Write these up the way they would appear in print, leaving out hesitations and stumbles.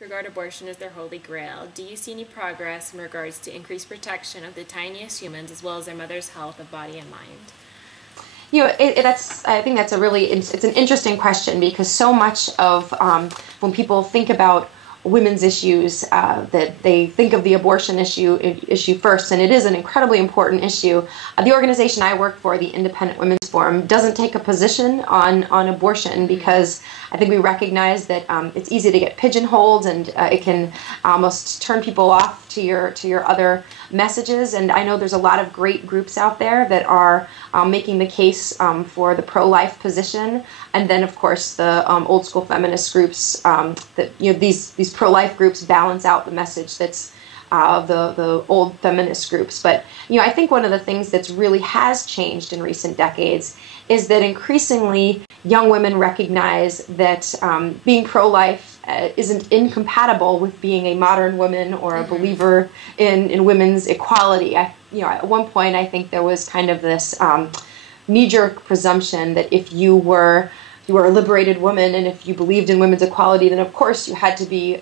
regard abortion as their holy grail. Do you see any progress in regards to increased protection of the tiniest humans as well as their mother's health of body and mind? I think that's it's an interesting question, because so much of when people think about women's issues, that they think of the abortion issue first, and it is an incredibly important issue. The organization I work for, the Independent Women's Forum, doesn't take a position on abortion, because I think we recognize that it's easy to get pigeonholed, and it can almost turn people off to your other messages. And I know there's a lot of great groups out there that are making the case for the pro-life position, and then of course the old school feminist groups that these pro-life groups balance out the message that's the old feminist groups. But I think one of the things that's really has changed in recent decades is that increasingly young women recognize that being pro-life isn't incompatible with being a modern woman or a believer in women's equality. At one point I think there was kind of this knee-jerk presumption that if you were a liberated woman and if you believed in women's equality, then of course you had to be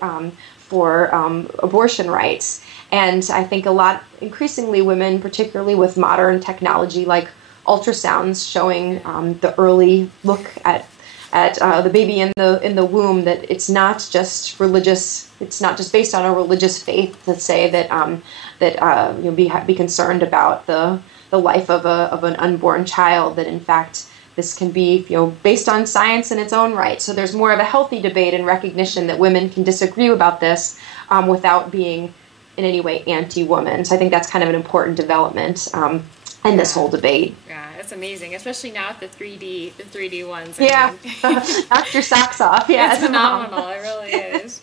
for abortion rights. And I think increasingly women, particularly with modern technology like ultrasounds showing the early look at the baby in the womb, that it's not just religious. It's not just based on a religious faith to say that be concerned about the life of an unborn child. That in fact this can be based on science in its own right. So there's more of a healthy debate and recognition that women can disagree about this without being in any way anti-woman. So I think that's kind of an important development in this whole debate. Yeah, it's amazing, especially now with the 3D ones. Knock your socks off. Yeah, it's phenomenal. It really is.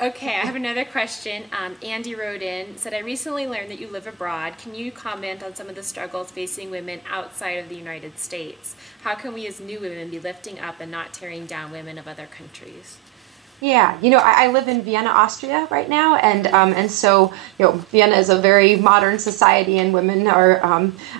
Okay, I have another question. Andy wrote in, said, I recently learned that you live abroad. Can you comment on some of the struggles facing women outside of the United States? How can we as new women be lifting up and not tearing down women of other countries? Yeah, I live in Vienna, Austria right now, and so Vienna is a very modern society, and women are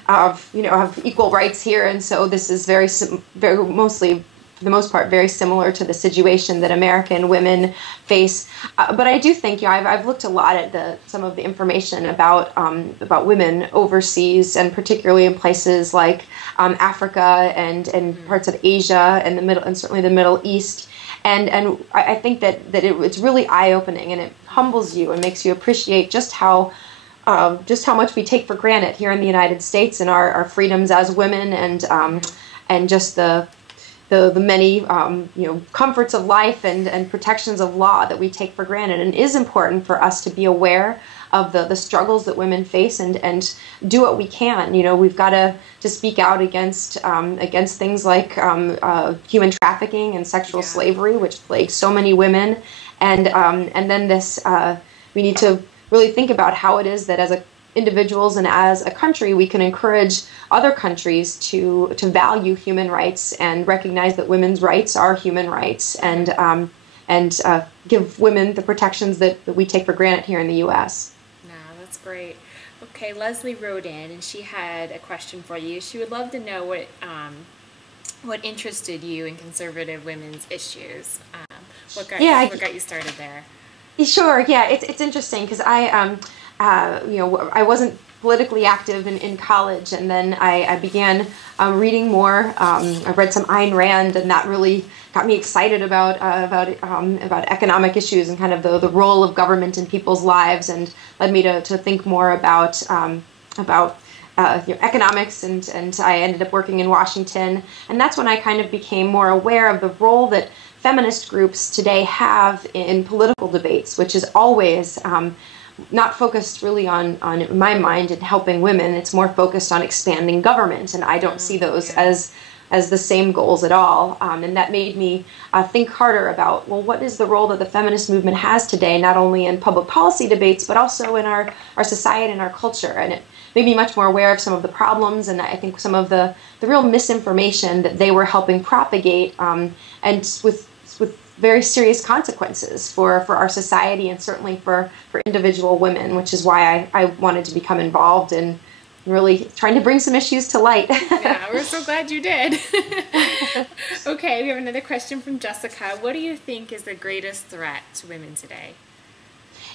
have equal rights here, and so this is very mostly, for the most part, very similar to the situation that American women face. But I do think I've looked a lot at some of the information about women overseas, and particularly in places like Africa and parts of Asia and certainly the Middle East. And I think that it's really eye-opening, and it humbles you and makes you appreciate just how much we take for granted here in the United States, and our freedoms as women, and just the many comforts of life and protections of law that we take for granted. And it is important for us to be aware of the struggles that women face and do what we can. We've got to speak out against things like human trafficking and sexual slavery, which plagues so many women. And then we need to really think about how it is that as individuals and as a country, we can encourage other countries to value human rights and recognize that women's rights are human rights, and give women the protections that we take for granted here in the U.S. No, that's great. Okay, Leslie wrote in, and she had a question for you. She would love to know what interested you in conservative women's issues. What got you started there? Sure. Yeah, it's interesting because I wasn't politically active in college, and then I began reading more. I read some Ayn Rand, and that really got me excited about economic issues and kind of the role of government in people's lives, and led me to think more about economics, and I ended up working in Washington, and that's when I kind of became more aware of the role that feminist groups today have in political debates, which is always not focused really on, in my mind, in helping women. It's more focused on expanding government, and I don't see those as the same goals at all. And that made me think harder about, well, what is the role that the feminist movement has today, not only in public policy debates, but also in our society and our culture. And it made me much more aware of some of the problems, and I think some of the real misinformation that they were helping propagate, and with very serious consequences for our society, and certainly for individual women, which is why I wanted to become involved in really trying to bring some issues to light. Yeah, we're so glad you did. Okay, we have another question from Jessica. What do you think is the greatest threat to women today?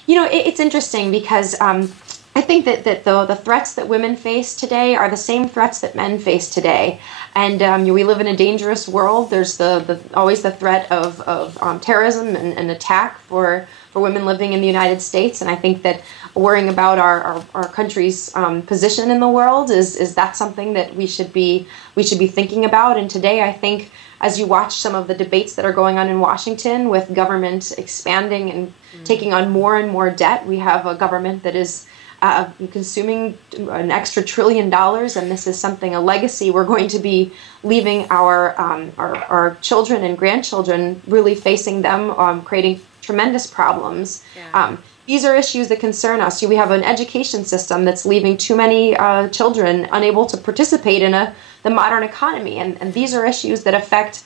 It's interesting because I think that the threats that women face today are the same threats that men face today. And we live in a dangerous world. There's always the threat of terrorism and attack for women living in the United States. And I think that worrying about our country's position in the world is that something that we should be thinking about. And today, I think, as you watch some of the debates that are going on in Washington with government expanding and taking on more and more debt, we have a government that is consuming an extra $1 trillion, and this is a legacy we're going to be leaving our children and grandchildren, really facing them, creating tremendous problems. Yeah. These are issues that concern us. We have an education system that's leaving too many children unable to participate in the modern economy, and these are issues that affect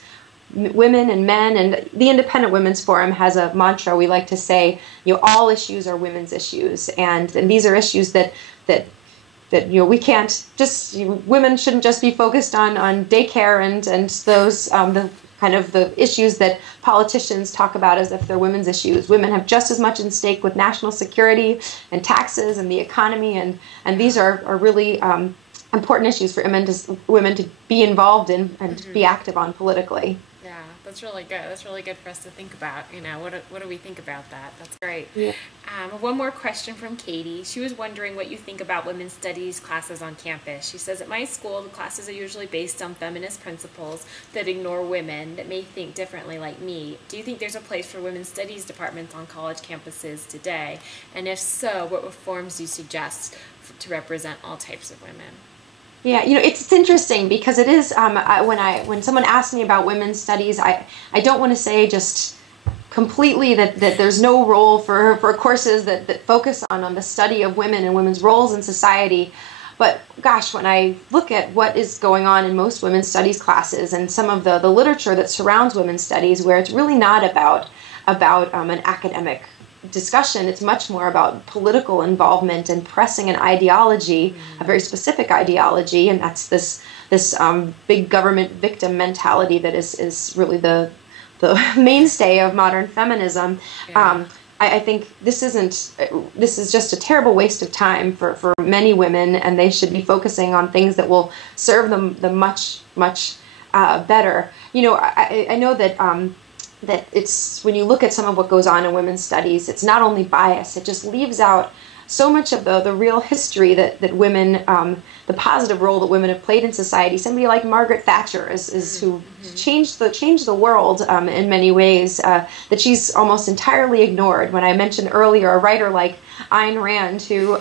women and men. And the Independent Women's Forum has a mantra we like to say, all issues are women's issues, and these are issues that we can't just, women shouldn't just be focused on daycare and those the issues that politicians talk about as if they're women's issues. Women have just as much in stake with national security and taxes and the economy, and these are really important issues for women to be involved in and to be active on politically. Yeah, that's really good. That's really good for us to think about. What do we think about that? That's great. Yeah. One more question from Katie. She was wondering what you think about women's studies classes on campus. She says, at my school, the classes are usually based on feminist principles that ignore women that may think differently like me. Do you think there's a place for women's studies departments on college campuses today? And if so, what reforms do you suggest to represent all types of women? Yeah, it's interesting because it is, when someone asks me about women's studies, I don't want to say just completely that there's no role for courses that focus on the study of women and women's roles in society. But gosh, when I look at what is going on in most women's studies classes and some of the literature that surrounds women's studies, where it's really not about an academic discussion, it's much more about political involvement and pressing an ideology, a very specific ideology, and that's this big government victim mentality that is really the mainstay of modern feminism. Yeah. I think this is just a terrible waste of time for many women, and they should be focusing on things that will serve them much better. I know that it's, when you look at some of what goes on in women's studies, it's not only bias, it just leaves out so much of the real history that women, the positive role that women have played in society. Somebody like Margaret Thatcher is who changed the world in many ways, that she's almost entirely ignored. When I mentioned earlier a writer like Ayn Rand, who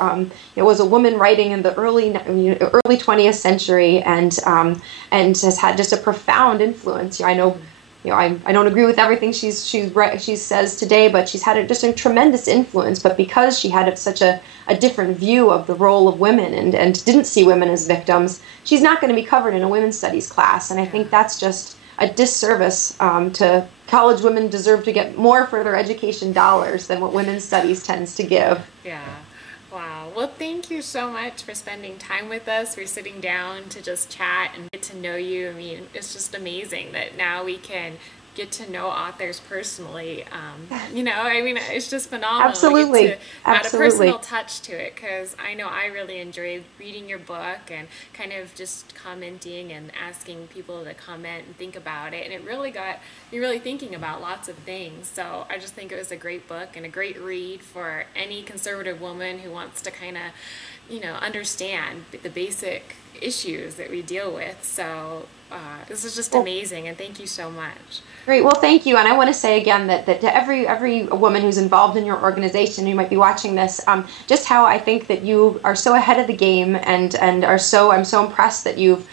was a woman writing in the early 20th century and has had just a profound influence. I know. I don't agree with everything she says today, but she's had just a tremendous influence. But because she had such a different view of the role of women and didn't see women as victims, she's not going to be covered in a women's studies class. And I think that's just a disservice to college women. Deserve to get more for their education dollars than what women's studies tends to give. Yeah. Wow. Well, thank you so much for spending time with us. We're sitting down to just chat and get to know you. I mean, it's just amazing that now we can get to know authors personally. It's just phenomenal. Absolutely. We get to add a personal touch to it, because I know I really enjoyed reading your book and kind of just commenting and asking people to comment and think about it. And it really got me really thinking about lots of things. So I just think it was a great book and a great read for any conservative woman who wants to kind of, understand the basic issues that we deal with. So this is just amazing, and thank you so much. Great. Well, thank you. And I want to say again that to every woman who's involved in your organization who might be watching this, just how I think that you are so ahead of the game and I'm so impressed that you've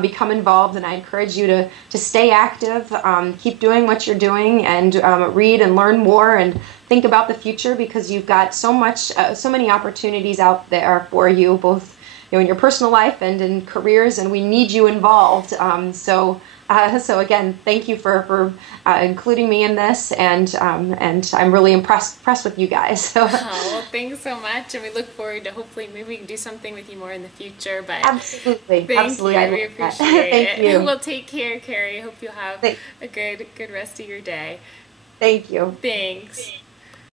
become involved, and I encourage you to stay active, keep doing what you're doing, and read and learn more and think about the future, because you've got so many opportunities out there for you, both in your personal life and in careers, and we need you involved. So So again, thank you for including me in this, and I'm really impressed with you guys. So well, thanks so much, and we look forward to hopefully maybe we can do something with you more in the future. But absolutely, thank you. We appreciate Thank it. you. Well, take care, Carrie. Hope you have a good rest of your day. Thank you. Thanks.